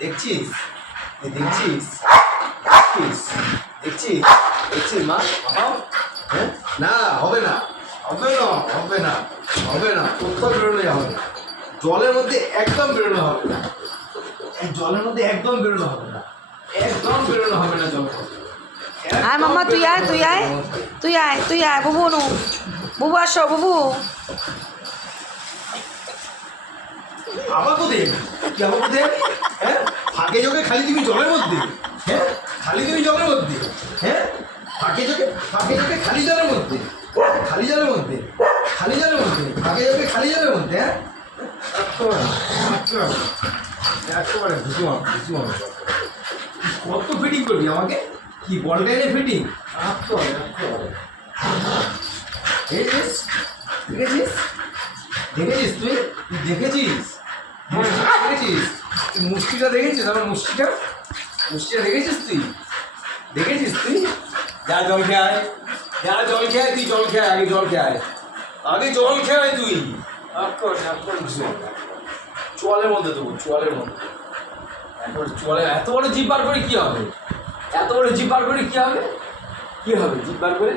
দেখছিস দেখছিস দেখছিস দেখছিস দেখছিস মা হ্যাঁ না হবে না হবে না হবে না হবে না কোথাও বেরোনো হবে না জলের মধ্যে একদম বেরোনো হবে না জলের মধ্যে একদম বেরোনো হবে না একদম বেরোনো হবে না জলের মধ্যে আয় মাম্মা তুই আয় তুই আয় তুই আয় তুই আয় বুবু নু বুবু আসো বুবু আবার কোথায় কি আবার কোথায় হ্যাঁ ফাঁকে যোগে খালি তুমি জলের মধ্যে হ্যাঁ খালি তুমি জলের মধ্যে হ্যাঁ ফাঁকে যোগে খালি জলের মধ্যে খালি জলের মধ্যে খালি জলের মধ্যে ফাঁকে যোগে খালি জলের মধ্যে হ্যাঁ একেবারে কত ফিটিং করবি আমাকে কি বলটা এনে ফিটিং দেখেছিস দেখেছিস দেখেছিস তুই দেখেছিস দেখেছিস তুই মুষ্টিটা দেখেছিস আমার মুষ্টিটা দেখেছিস তুই দেখেছিস তুই যা জল খেয়ে আয় যা জল খেয়ে আয় তুই জল খেয়ে আয় আগে জল খেয়ে আয় তুই চলের মধ্যে দেবো চলের মধ্যে চলে এত বড় জিপ বার করে কি হবে এত বড় জিপ বার করে কি হবে জিপ বার করে